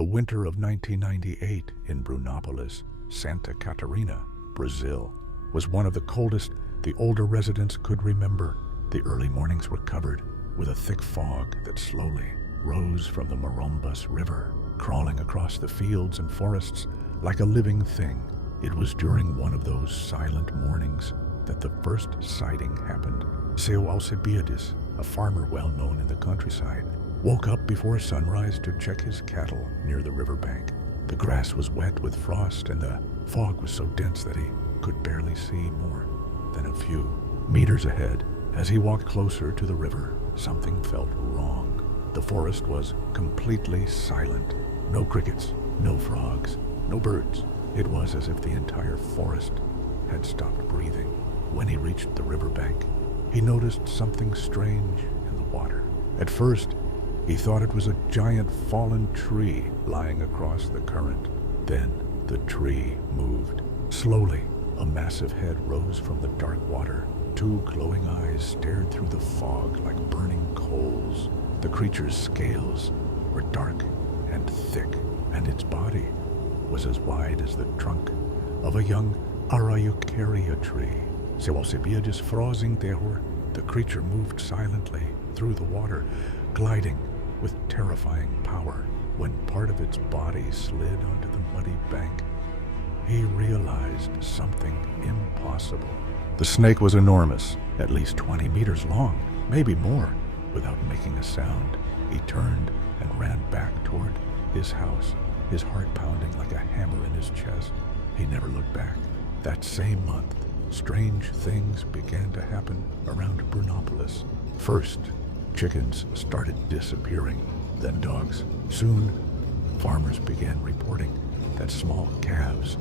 The winter of 1998 in Brunópolis, Santa Catarina, Brazil, was one of the coldest the older residents could remember. The early mornings were covered with a thick fog that slowly rose from the Marombas River, crawling across the fields and forests like a living thing. It was during one of those silent mornings that the first sighting happened. Seu Alcibiades, a farmer well known in the countryside, woke up before sunrise to check his cattle near the riverbank. The grass was wet with frost and the fog was so dense that he could barely see more than a few meters ahead. As he walked closer to the river, something felt wrong. The forest was completely silent. No crickets, no frogs, no birds. It was as if the entire forest had stopped breathing. When he reached the riverbank, he noticed something strange in the water. At first, he thought it was a giant fallen tree lying across the current. Then the tree moved. Slowly, a massive head rose from the dark water. Two glowing eyes stared through the fog like burning coals. The creature's scales were dark and thick, and its body was as wide as the trunk of a young araucaria tree. Seu Alcibiades frozing terror, the creature moved silently through the water, gliding with terrifying power. When part of its body slid onto the muddy bank, he realized something impossible. The snake was enormous, at least 20 meters long, maybe more. Without making a sound, he turned and ran back toward his house, his heart pounding like a hammer in his chest. He never looked back. That same month, strange things began to happen around Brunópolis. First, chickens started disappearing, then dogs. Soon, farmers began reporting that small calves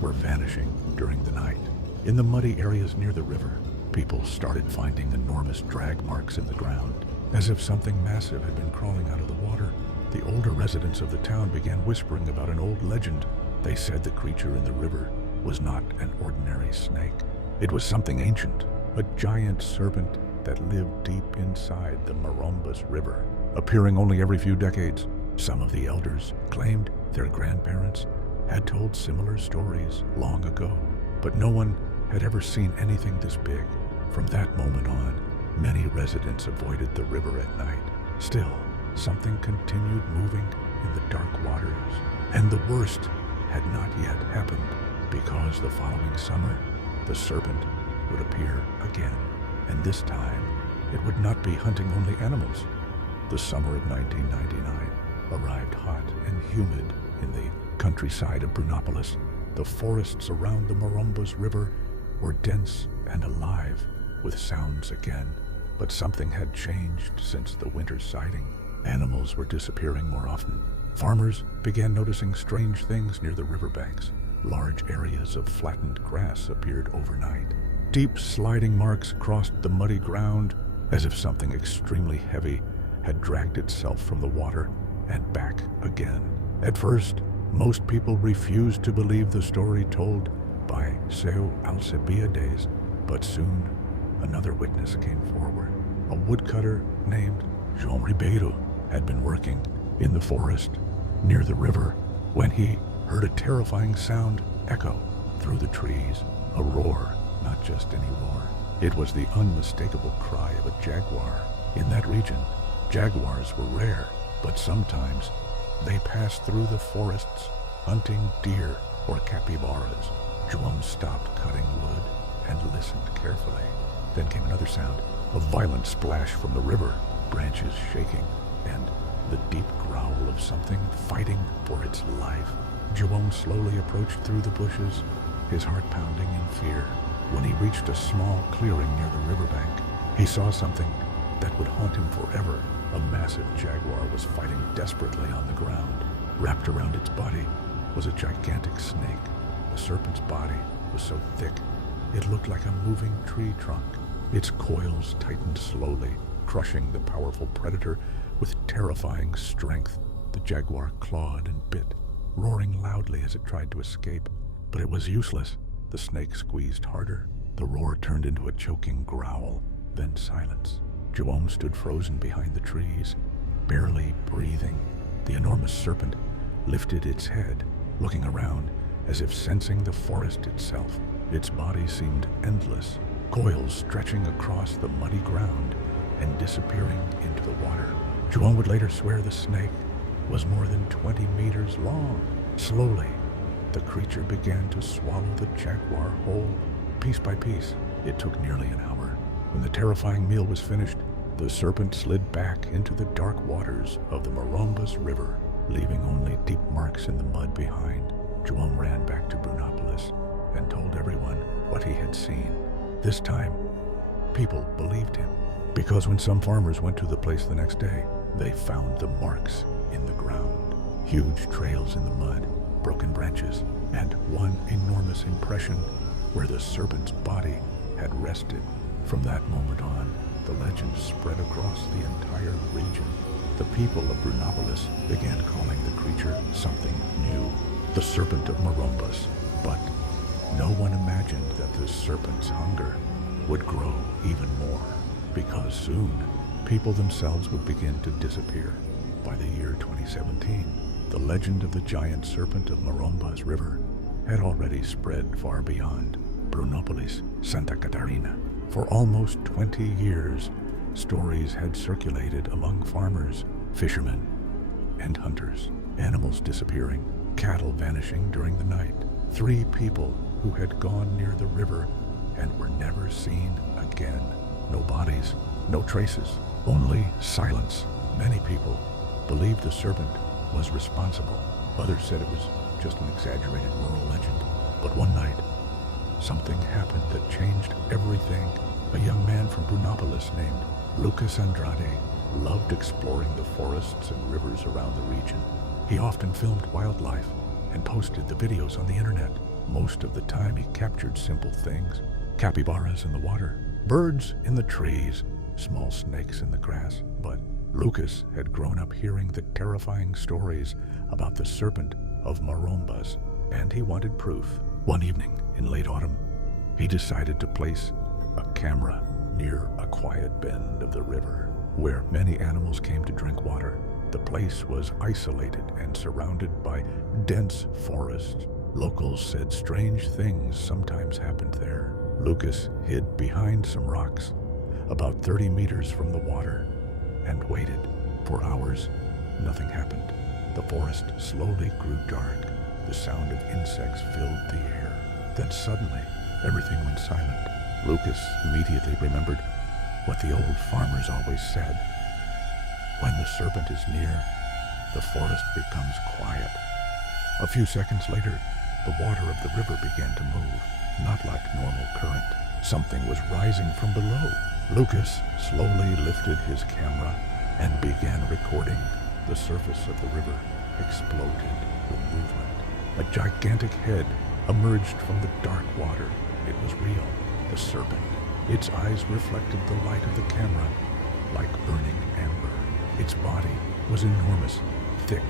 were vanishing during the night. In the muddy areas near the river, people started finding enormous drag marks in the ground, as if something massive had been crawling out of the water. The older residents of the town began whispering about an old legend. They said the creature in the river was not an ordinary snake. It was something ancient, a giant serpent that lived deep inside the Marombas River, appearing only every few decades. Some of the elders claimed their grandparents had told similar stories long ago, but no one had ever seen anything this big. From that moment on, many residents avoided the river at night. Still, something continued moving in the dark waters, and the worst had not yet happened, because the following summer, the serpent would appear again, and this time, it would not be hunting only animals. The summer of 1999 arrived hot and humid in the countryside of Brunópolis. The forests around the Marombas River were dense and alive with sounds again. But something had changed since the winter sighting. Animals were disappearing more often. Farmers began noticing strange things near the riverbanks. Large areas of flattened grass appeared overnight. Deep sliding marks crossed the muddy ground, as if something extremely heavy had dragged itself from the water and back again. At first, most people refused to believe the story told by Seu Alcibiades, but soon another witness came forward. A woodcutter named João Ribeiro had been working in the forest near the river when he heard a terrifying sound echo through the trees. A roar, not just any roar. It was the unmistakable cry of a jaguar. In that region, jaguars were rare, but sometimes they passed through the forests hunting deer or capybaras. João stopped cutting wood and listened carefully. Then came another sound, a violent splash from the river, branches shaking, and the deep growl of something fighting for its life. João slowly approached through the bushes, his heart pounding in fear. When he reached a small clearing near the riverbank, he saw something that would haunt him forever. A massive jaguar was fighting desperately on the ground. Wrapped around its body was a gigantic snake. The serpent's body was so thick, it looked like a moving tree trunk. Its coils tightened slowly, crushing the powerful predator with terrifying strength. The jaguar clawed and bit, roaring loudly as it tried to escape. But it was useless. The snake squeezed harder. The roar turned into a choking growl, then silence. João stood frozen behind the trees, barely breathing. The enormous serpent lifted its head, looking around as if sensing the forest itself. Its body seemed endless, coils stretching across the muddy ground and disappearing into the water. Joan would later swear the snake was more than 20 meters long. Slowly, the creature began to swallow the jaguar whole, piece by piece. It took nearly an hour. When the terrifying meal was finished, the serpent slid back into the dark waters of the Morumbas River, leaving only deep marks in the mud behind. Joan ran back to Brunópolis and told everyone what he had seen. This time, people believed him, because when some farmers went to the place the next day, they found the marks in the ground. Huge trails in the mud, broken branches, and one enormous impression where the serpent's body had rested. From that moment on, the legend spread across the entire region. The people of Brunópolis began calling the creature something new, the serpent of Morumbas. But no one imagined that the serpent's hunger would grow even more, because soon people themselves would begin to disappear. By the year 2017, the legend of the giant serpent of Morumbas River had already spread far beyond Brunópolis, Santa Catarina. For almost 20 years, stories had circulated among farmers, fishermen, and hunters. Animals disappearing, cattle vanishing during the night. 3 people who had gone near the river and were never seen again. No bodies, no traces, only silence. Many people believed the serpent was responsible. Others said it was just an exaggerated rural legend. But one night, something happened that changed everything. A young man from Brunópolis named Lucas Andrade loved exploring the forests and rivers around the region. He often filmed wildlife and posted the videos on the internet. Most of the time he captured simple things: capybaras in the water, birds in the trees, small snakes in the grass. But Lucas had grown up hearing the terrifying stories about the serpent of Morumbas, and he wanted proof. One evening in late autumn, he decided to place a camera near a quiet bend of the river where many animals came to drink water. The place was isolated and surrounded by dense forests. Locals said strange things sometimes happened there. Lucas hid behind some rocks about 30 meters from the water and waited. For hours, nothing happened. The forest slowly grew dark. The sound of insects filled the air. Then suddenly, everything went silent. Lucas immediately remembered what the old farmers always said: when the serpent is near, the forest becomes quiet. A few seconds later, the water of the river began to move, not like normal current. Something was rising from below. Lucas slowly lifted his camera and began recording. The surface of the river exploded with movement. A gigantic head emerged from the dark water. It was real, the serpent. Its eyes reflected the light of the camera like burning amber. Its body was enormous, thick,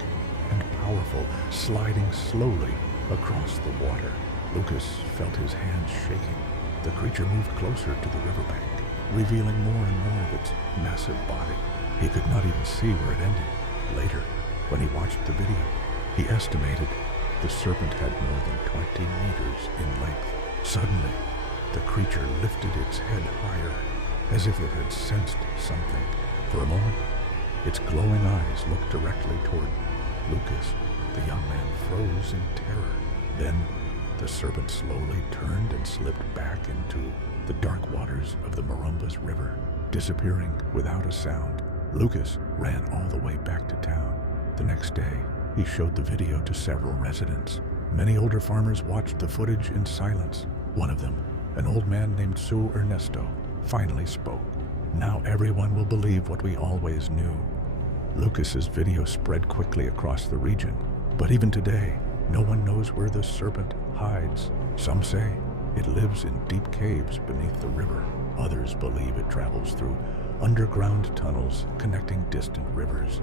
and powerful, sliding slowly across the water. Lucas felt his hands shaking. The creature moved closer to the riverbank, revealing more and more of its massive body. He could not even see where it ended. Later, when he watched the video, he estimated the serpent had more than 20 meters in length. Suddenly, the creature lifted its head higher, as if it had sensed something. For a moment, its glowing eyes looked directly toward Lucas. The young man froze in terror. Then, the serpent slowly turned and slipped back into the dark waters of the Morumbas River, disappearing without a sound. Lucas ran all the way back to town. The next day, he showed the video to several residents. Many older farmers watched the footage in silence. One of them, an old man named Su Ernesto, finally spoke. Now everyone will believe what we always knew. Lucas's video spread quickly across the region, but even today, no one knows where the serpent hides. Some say it lives in deep caves beneath the river. Others believe it travels through underground tunnels connecting distant rivers.